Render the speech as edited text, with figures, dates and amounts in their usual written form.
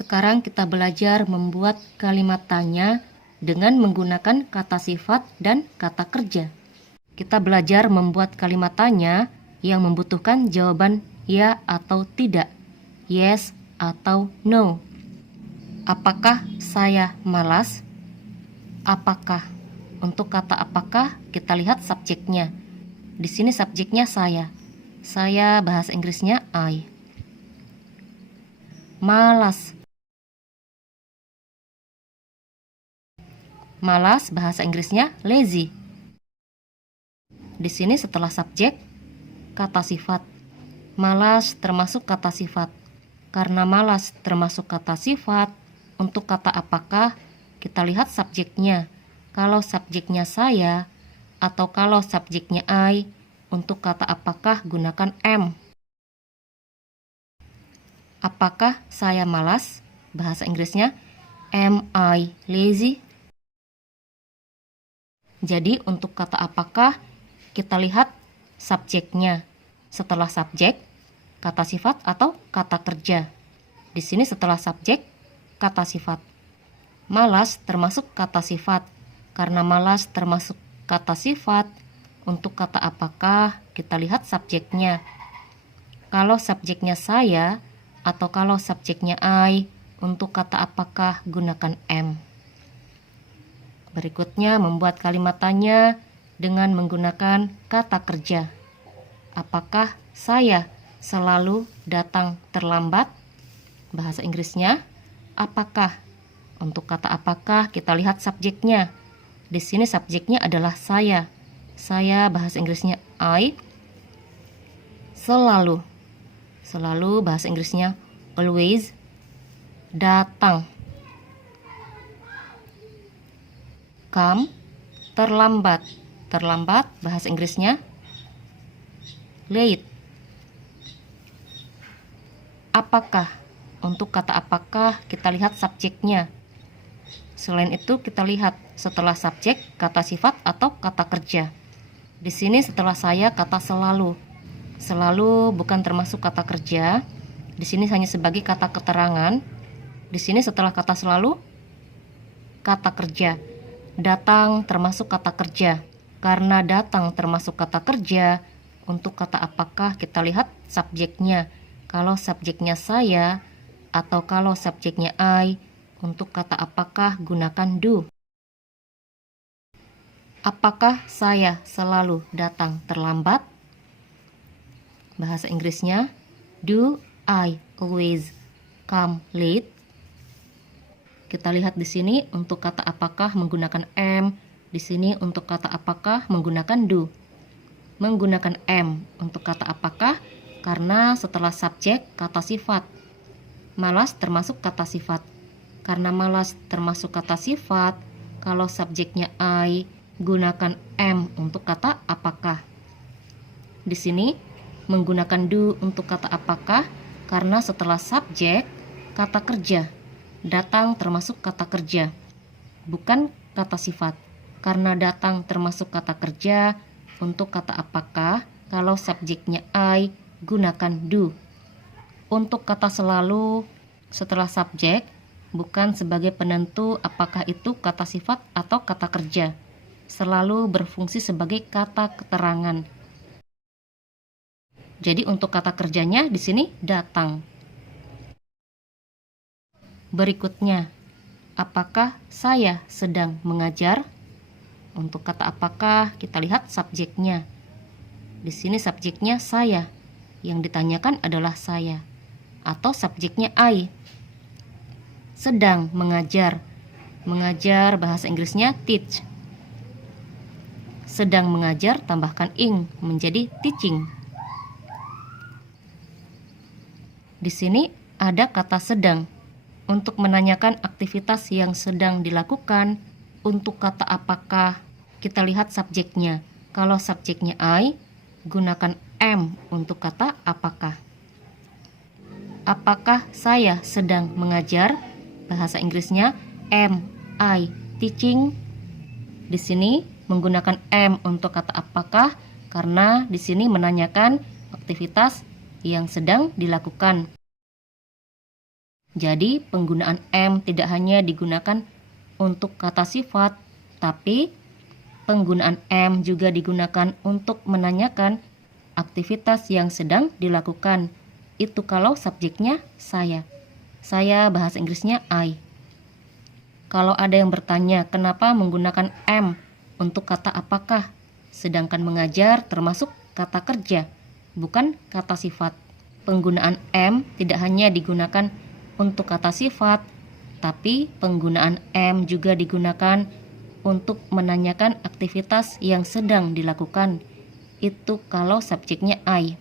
Sekarang kita belajar membuat kalimat tanya dengan menggunakan kata sifat dan kata kerja. Kita belajar membuat kalimat tanya yang membutuhkan jawaban ya atau tidak, yes atau no. Apakah saya malas? Apakah? Untuk kata apakah kita lihat subjeknya. Di sini subjeknya saya. Saya bahasa Inggrisnya I. Malas. Malas bahasa Inggrisnya lazy. Di sini setelah subjek kata sifat. Malas termasuk kata sifat. Karena malas termasuk kata sifat, untuk kata apakah kita lihat subjeknya. Kalau subjeknya saya atau kalau subjeknya I, untuk kata apakah gunakan am. Apakah saya malas? Bahasa Inggrisnya am I lazy? Jadi untuk kata apakah kita lihat subjeknya. Setelah subjek, kata sifat atau kata kerja. Di sini setelah subjek, kata sifat. Malas termasuk kata sifat. Karena malas termasuk kata sifat, untuk kata apakah kita lihat subjeknya. Kalau subjeknya saya atau kalau subjeknya I, untuk kata apakah gunakan am. Berikutnya membuat kalimat tanya dengan menggunakan kata kerja. Apakah saya selalu datang terlambat? Bahasa Inggrisnya apakah. Untuk kata apakah kita lihat subjeknya. Di sini subjeknya adalah saya. Saya bahasa Inggrisnya I. Selalu. Selalu bahasa Inggrisnya always. Datang. Come. Terlambat. Terlambat bahasa Inggrisnya late. Apakah? Untuk kata apakah kita lihat subjeknya. Selain itu kita lihat setelah subjek kata sifat atau kata kerja. Di sini setelah saya kata selalu. Selalu bukan termasuk kata kerja. Di sini hanya sebagai kata keterangan. Di sini setelah kata selalu kata kerja. Datang termasuk kata kerja. Karena datang termasuk kata kerja, untuk kata apakah kita lihat subjeknya. Kalau subjeknya saya atau kalau subjeknya I, untuk kata apakah gunakan do. Apakah saya selalu datang terlambat? Bahasa Inggrisnya do I always come late? Kita lihat di sini untuk kata apakah menggunakan am, di sini untuk kata apakah menggunakan do. Menggunakan am untuk kata apakah karena setelah subjek kata sifat. Malas termasuk kata sifat. Karena malas termasuk kata sifat, kalau subjeknya I, gunakan am untuk kata apakah. Di sini menggunakan do untuk kata apakah karena setelah subjek kata kerja. Datang termasuk kata kerja, bukan kata sifat. Karena datang termasuk kata kerja, untuk kata apakah kalau subjeknya I, gunakan do. Untuk kata selalu setelah subjek bukan sebagai penentu apakah itu kata sifat atau kata kerja. Selalu berfungsi sebagai kata keterangan. Jadi untuk kata kerjanya di sini datang. Berikutnya, apakah saya sedang mengajar? Untuk kata apakah kita lihat subjeknya. Di sini subjeknya saya. Yang ditanyakan adalah saya. Atau subjeknya I. Sedang mengajar. Mengajar bahasa Inggrisnya teach. Sedang mengajar tambahkan ing menjadi teaching. Di sini ada kata sedang untuk menanyakan aktivitas yang sedang dilakukan. Untuk kata apakah kita lihat subjeknya. Kalau subjeknya I, gunakan am untuk kata apakah. Apakah saya sedang mengajar? Bahasa Inggrisnya am I teaching. Di sini menggunakan am untuk kata apakah karena di sini menanyakan aktivitas yang sedang dilakukan. Jadi penggunaan am tidak hanya digunakan untuk kata sifat, tapi penggunaan am juga digunakan untuk menanyakan aktivitas yang sedang dilakukan. Itu kalau subjeknya saya. Saya bahasa Inggrisnya I. Kalau ada yang bertanya kenapa menggunakan am untuk kata apakah, sedangkan mengajar termasuk kata kerja, bukan kata sifat. Penggunaan am tidak hanya digunakan untuk kata sifat, tapi penggunaan am juga digunakan untuk menanyakan aktivitas yang sedang dilakukan. Itu kalau subjeknya I.